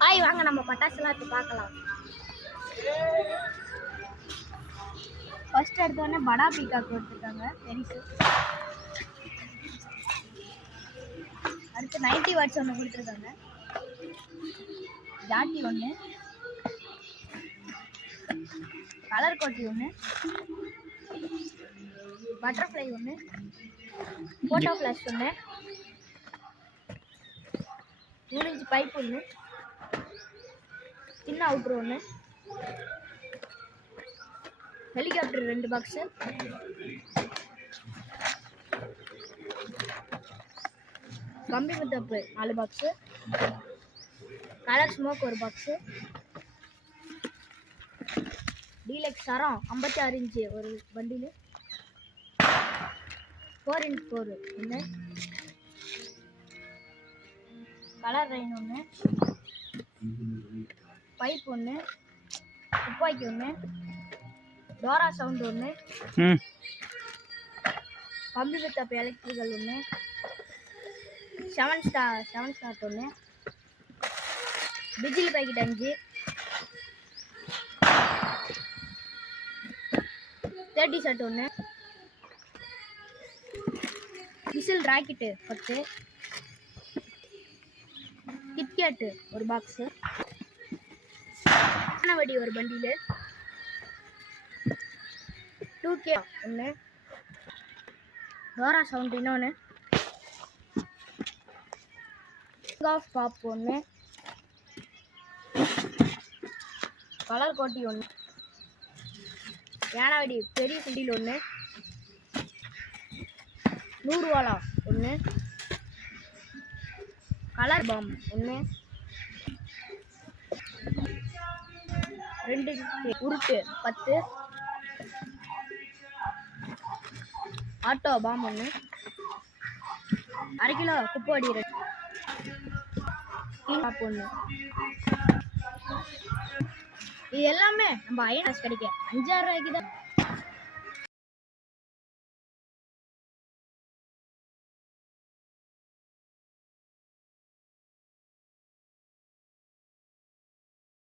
Hi, வாங்க நம்ம பட்டாசுலாம் எடுத்து பார்க்கலாம். ஃபர்ஸ்ட் எடுத்தோடனே படா பீகாக் கொடுத்துருக்காங்க பெருசு. அடுத்து 90 வாட்ஸ் ஒன்று கொடுத்துருக்காங்க. ஜாட்டி ஒன்று, கலர் கோட்டி ஒன்று, பட்டர்ஃப்ளை ஒன்று, ஃபோட்டோ ஃப்ளாஷ் ஒன்று, 3 இன்ச் பைப் ஒன்று, சின்ன அவுட்ரு ஒன்று, ஹெலிகாப்டர் 2 பாக்ஸு, கம்பி முத்தப்பு 4 box, colour smoke 1 box, deluxe சரம் 56 இன்ச்சு ஒரு பண்டிலு, 4x4 ஒன்று, கலர் ரைன் ஒன்று, பைப் ஒன்று, துப்பாக்கி ஒன்று, டோரா சவுண்ட் ஒன்று, கம்பி முத்தப்பு எலக்ட்ரிக்கல் ஒன்று, 7 ஸ்டார்ட் ஒன்று, பிஜிலி பாக்கெட் 5, 30 ஷர்ட் ஒன்று, விசில் ராக்கெட்டு 10, கிட்கேட்டு 1 பாக்ஸு, வடி ஒரு பண்டிலு, 2K ஒன்று, டோரா சவுண்ட் இன்னொன்று, ஆஃப் பாப் ஒன்று, கலர் கோட்டி ஒன்று, யானவடி பெரிய குண்டில் ஒன்று, 100 வாலா ஒன்று, கலர் பாம் ஒன்று, 2 உருட்டு 10, ஆட்டோ பாம் ஒன்று, 1/2 கிலோ குப்பை அடி ஒன்று. இது எல்லாமே நம்ம அயன் கிடைக்கும் 5,000 ரூபாய்க்கு தான்.